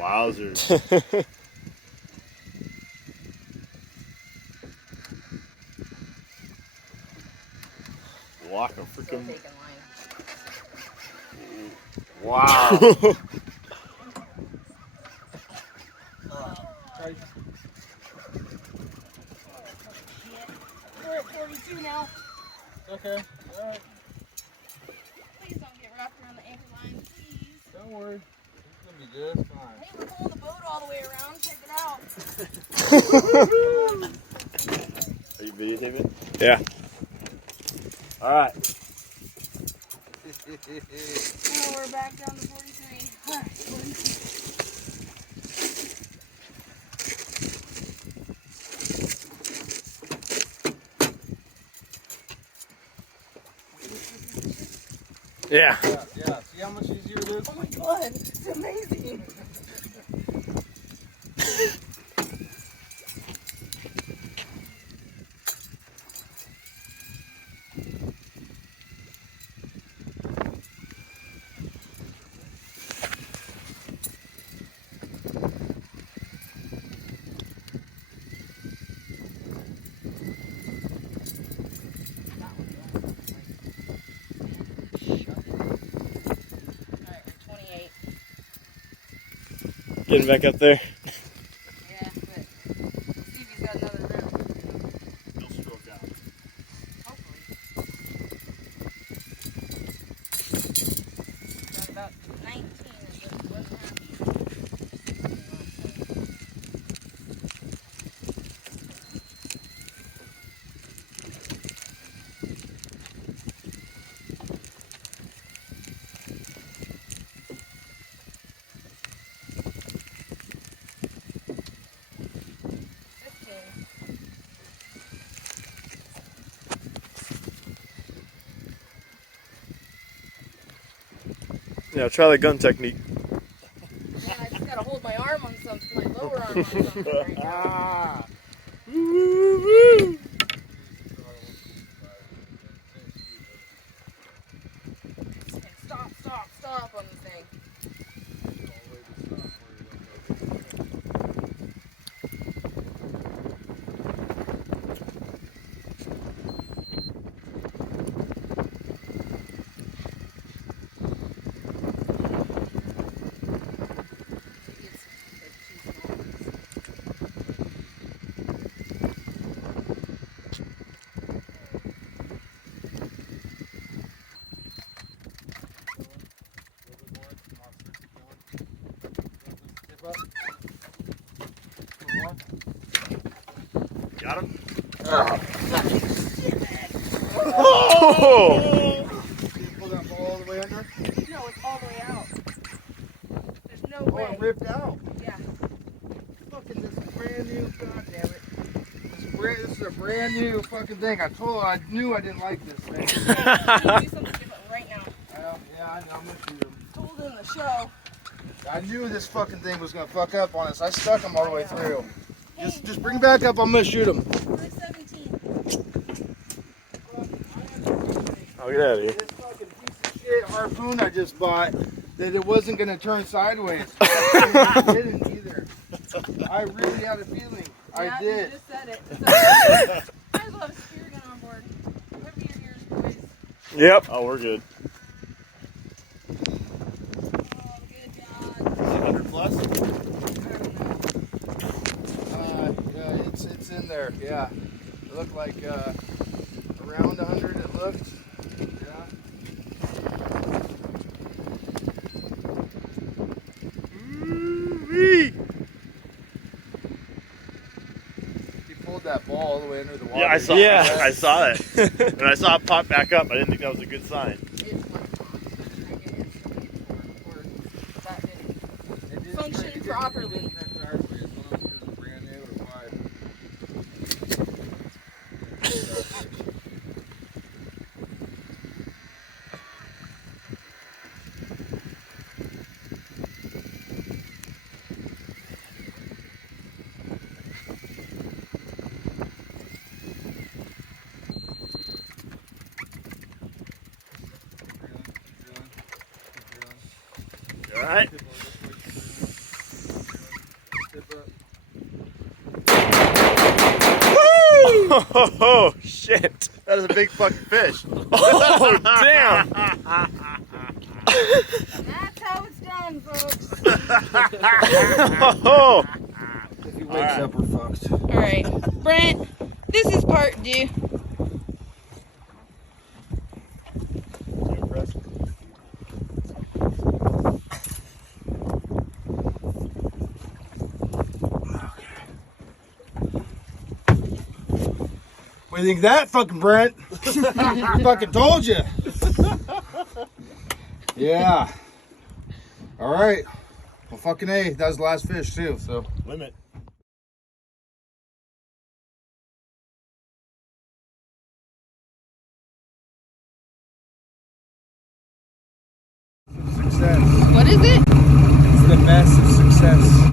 Wowzers. Walk a freaking. Wow. We're at 42 now. Okay. All right. Please don't get wrapped around the anchor line, please. Don't worry. It's gonna be just fine. Hey, we're pulling the boat all the way around. Check it out. Are you videotaping? Yeah. All right. Now we're back down to 43. All right, 43. Yeah. Yeah. See how much easier it is? Oh my god, it's amazing. Getting back up there. Yeah, but we'll see if he's got another round. He'll stroke out. Hopefully. Got about 19 is what wasn't happy. Yeah, try the gun technique. Man, I just gotta hold my arm on something, my lower arm on something right now. Ah. And stop on the thing. Got him? Oh! Did you pull that ball all the way under? No, it's all the way out. There's no Oh, way. it ripped out. Yeah. Fucking this is brand new. God damn it. This is a brand new fucking thing. I knew I didn't like this thing. We need to do something different right now. Yeah, I know. I'm gonna shoot him. Told him the show. I knew this fucking thing was gonna fuck up on us. I stuck him all the way through. Just bring it back up. I'm gonna shoot him. We're at 17. I'll get out of here. This fucking piece of shit harpoon I just bought, that it wasn't gonna turn sideways. It didn't either. I really had a feeling. Yeah, I did. You just said it. Might as well have a spear gun on board. Whatever your ears, boys. Yep. Oh, we're good. Oh, good God. 100 plus? I don't know. Yeah, it's in there. Yeah, it looked like around 100. It looked. Yeah. Ooh-wee. He pulled that ball all the way under the water. Yeah, I saw. Yeah. I saw it. When I saw it pop back up, I didn't think that was a good sign. It's like, I get it. Or that didn't function properly. All right. Oh, shit. That is a big fucking fish. Oh, damn. That's how it's done, folks. Oh, If he wakes up, we're fucked. All right, Brent, this is part due. What do you think of that, fucking Brent? I fucking told you. Yeah. All right. Well, fucking A. That was the last fish too. So. Limit. Success. What is it? It's the massive success.